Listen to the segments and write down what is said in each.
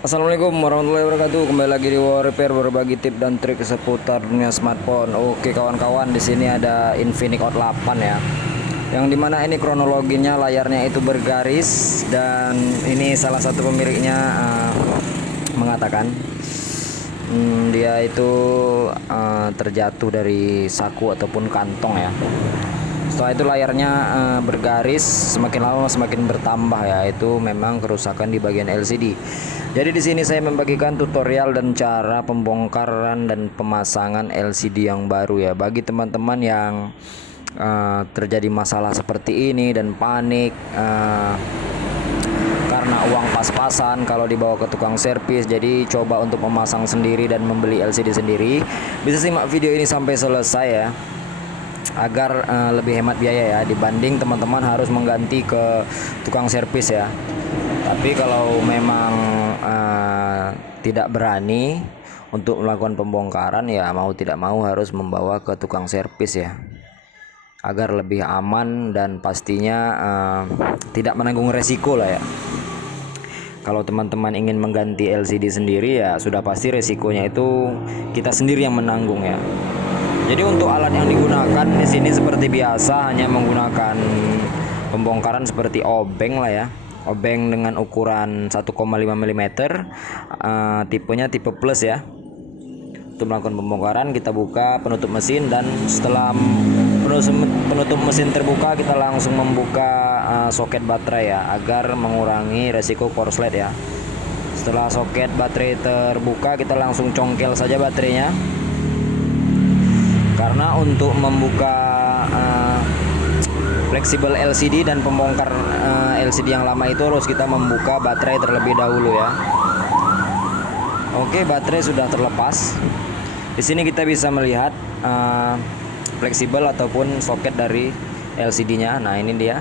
Assalamualaikum warahmatullahi wabarakatuh. Kembali lagi di War Repair, berbagi tip dan trik seputar dunia smartphone. Oke kawan-kawan, di sini ada Infinix Hot 8 ya. Yang dimana ini kronologinya layarnya itu bergaris, dan ini salah satu pemiliknya mengatakan dia itu terjatuh dari saku ataupun kantong ya. Setelah itu layarnya bergaris, semakin lama semakin bertambah ya. Itu memang kerusakan di bagian LCD. Jadi di sini saya membagikan tutorial dan cara pembongkaran dan pemasangan LCD yang baru ya. Bagi teman-teman yang terjadi masalah seperti ini dan panik karena uang pas-pasan kalau dibawa ke tukang servis, jadi coba untuk memasang sendiri dan membeli LCD sendiri. Bisa simak video ini sampai selesai ya, agar lebih hemat biaya ya, dibanding teman-teman harus mengganti ke tukang servis ya. Tapi kalau memang tidak berani untuk melakukan pembongkaran ya, mau tidak mau harus membawa ke tukang servis ya, agar lebih aman dan pastinya tidak menanggung resiko lah ya. Kalau teman-teman ingin mengganti LCD sendiri ya sudah pasti resikonya itu kita sendiri yang menanggung ya. Jadi untuk alat yang digunakan di sini seperti biasa, hanya menggunakan pembongkaran seperti obeng lah ya. Obeng dengan ukuran 1,5 mm, tipenya tipe plus ya. Untuk melakukan pembongkaran kita buka penutup mesin, dan setelah penutup mesin terbuka kita langsung membuka soket baterai ya, agar mengurangi resiko korslet ya. Setelah soket baterai terbuka kita langsung congkel saja baterainya, karena untuk membuka fleksibel LCD dan pembongkar LCD yang lama itu harus kita membuka baterai terlebih dahulu ya. Oke, baterai sudah terlepas. Di sini kita bisa melihat fleksibel ataupun soket dari LCD-nya. Nah, ini dia.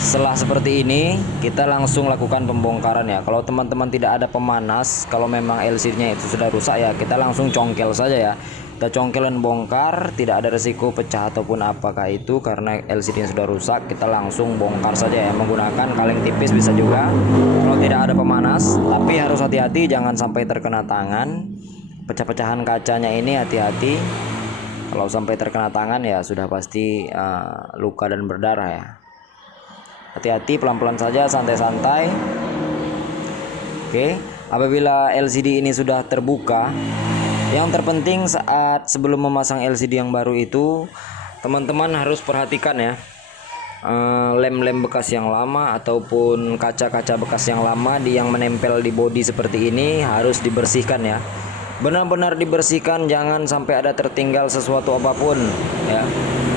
Setelah seperti ini, kita langsung lakukan pembongkaran ya. Kalau teman-teman tidak ada pemanas, kalau memang LCD-nya itu sudah rusak ya, kita langsung congkel saja ya. Kita congkel dan bongkar, tidak ada resiko pecah ataupun apakah itu, karena LCD-nya sudah rusak. Kita langsung bongkar saja ya, menggunakan kaleng tipis bisa juga kalau tidak ada pemanas. Tapi harus hati-hati, jangan sampai terkena tangan. Pecah-pecahan kacanya ini hati-hati. Kalau sampai terkena tangan ya sudah pasti luka dan berdarah ya. Hati-hati, pelan-pelan saja, santai-santai. Oke, apabila LCD ini sudah terbuka, yang terpenting saat sebelum memasang LCD yang baru itu, teman-teman harus perhatikan ya, lem-lem bekas yang lama ataupun kaca-kaca bekas yang lama yang menempel di bodi seperti ini harus dibersihkan ya. Benar-benar dibersihkan, jangan sampai ada tertinggal sesuatu apapun ya.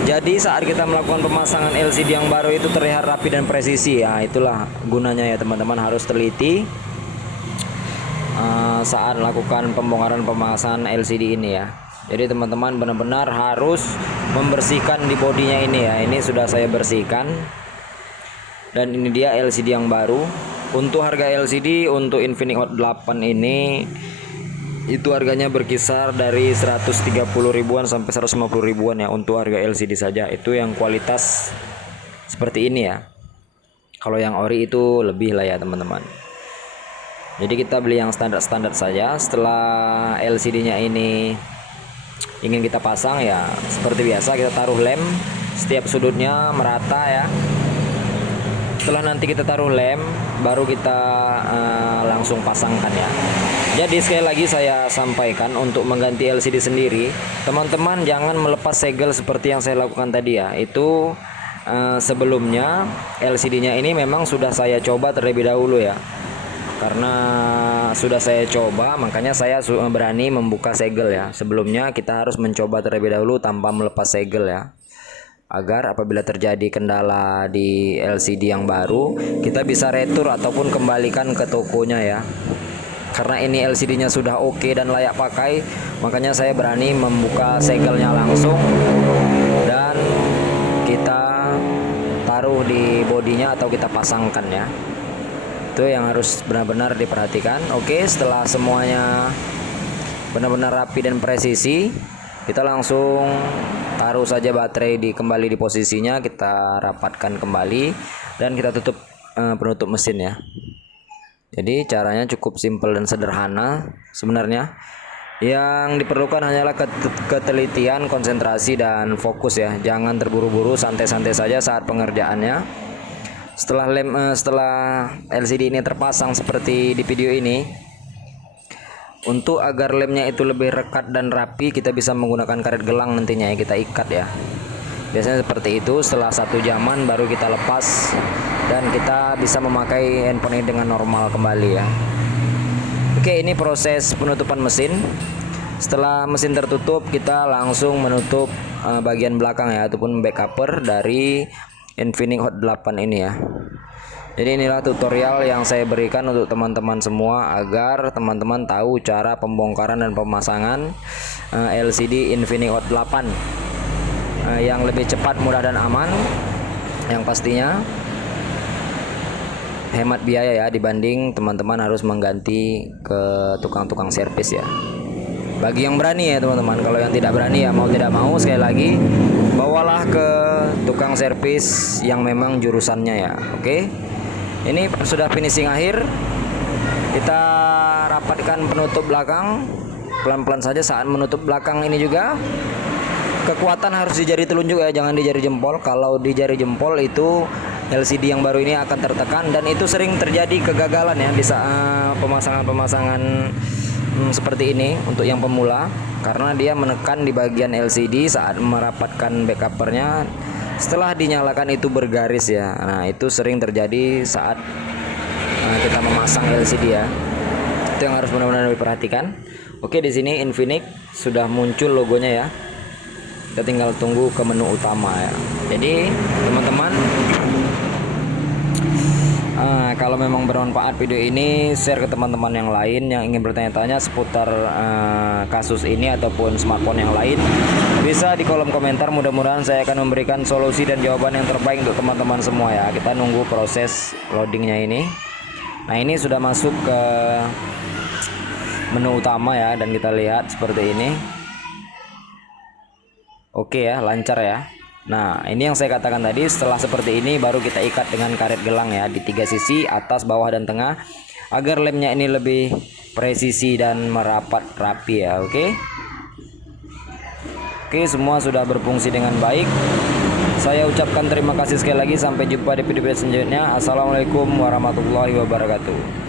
Jadi saat kita melakukan pemasangan LCD yang baru itu terlihat rapi dan presisi ya. Itulah gunanya ya, teman-teman harus teliti saat melakukan pembongkaran pemasangan LCD ini ya. Jadi teman-teman benar-benar harus membersihkan di bodinya ini ya. Ini sudah saya bersihkan, dan ini dia LCD yang baru. Untuk harga LCD untuk Infinix Hot 8 ini itu harganya berkisar dari 130 ribuan sampai 150 ribuan ya, untuk harga LCD saja. Itu yang kualitas seperti ini ya. Kalau yang ori itu lebih lah ya teman-teman. Jadi kita beli yang standar-standar saja. Setelah LCD-nya ini ingin kita pasang ya, seperti biasa kita taruh lem setiap sudutnya merata ya. Setelah nanti kita taruh lem, baru kita langsung pasangkan ya. Jadi sekali lagi saya sampaikan, untuk mengganti LCD sendiri, teman-teman jangan melepas segel seperti yang saya lakukan tadi ya. Itu sebelumnya LCD-nya ini memang sudah saya coba terlebih dahulu ya. Karena sudah saya coba, makanya saya berani membuka segel ya. Sebelumnya kita harus mencoba terlebih dahulu tanpa melepas segel ya, agar apabila terjadi kendala di LCD yang baru, kita bisa retur ataupun kembalikan ke tokonya ya. Karena ini LCD-nya sudah oke dan layak pakai, makanya saya berani membuka segelnya langsung dan kita taruh di bodinya atau kita pasangkan ya. Itu yang harus benar-benar diperhatikan. Oke, setelah semuanya benar-benar rapi dan presisi, kita langsung taruh saja baterai kembali di posisinya, kita rapatkan kembali dan kita tutup penutup mesin ya. Jadi caranya cukup simpel dan sederhana sebenarnya. Yang diperlukan hanyalah ketelitian, konsentrasi, dan fokus ya. Jangan terburu-buru, santai-santai saja saat pengerjaannya. Setelah LCD ini terpasang seperti di video ini, untuk agar lemnya itu lebih rekat dan rapi, kita bisa menggunakan karet gelang nantinya ya, kita ikat ya. Biasanya seperti itu. Setelah 1 jaman baru kita lepas dan kita bisa memakai handphone ini dengan normal kembali ya. Oke, ini proses penutupan mesin. Setelah mesin tertutup, kita langsung menutup bagian belakang ya, ataupun back cover dari Infinix Hot 8 ini ya. Jadi inilah tutorial yang saya berikan untuk teman-teman semua, agar teman-teman tahu cara pembongkaran dan pemasangan LCD Infinix Hot 8 yang lebih cepat, mudah, dan aman, yang pastinya hemat biaya ya, dibanding teman-teman harus mengganti ke tukang-tukang servis ya. Bagi yang berani ya teman-teman. Kalau yang tidak berani ya mau tidak mau, sekali lagi bawalah ke tukang servis yang memang jurusannya ya. Oke, ini sudah finishing akhir. Kita rapatkan penutup belakang pelan-pelan saja. Saat menutup belakang ini juga kekuatan harus di jari telunjuk ya, jangan di jari jempol. Kalau di jari jempol itu LCD yang baru ini akan tertekan, dan itu sering terjadi kegagalan ya di saat pemasangan seperti ini untuk yang pemula, karena dia menekan di bagian LCD saat merapatkan back covernya. Setelah dinyalakan itu bergaris ya. Nah, itu sering terjadi saat kita memasang LCD ya. Itu yang harus benar-benar diperhatikan. Oke, di sini Infinix sudah muncul logonya ya. Kita tinggal tunggu ke menu utama ya. Jadi teman-teman, kalau memang bermanfaat video ini, share ke teman-teman yang lain yang ingin bertanya-tanya seputar kasus ini ataupun smartphone yang lain. Bisa di kolom komentar, mudah-mudahan saya akan memberikan solusi dan jawaban yang terbaik untuk teman-teman semua ya. Kita nunggu proses loadingnya ini. Nah, ini sudah masuk ke menu utama ya, dan kita lihat seperti ini. Oke ya, lancar ya. Nah, ini yang saya katakan tadi, setelah seperti ini baru kita ikat dengan karet gelang ya, di 3 sisi, atas, bawah, dan tengah, agar lemnya ini lebih presisi dan merapat rapi ya. Oke, semua sudah berfungsi dengan baik. Saya ucapkan terima kasih sekali lagi. Sampai jumpa di video selanjutnya. Assalamualaikum warahmatullahi wabarakatuh.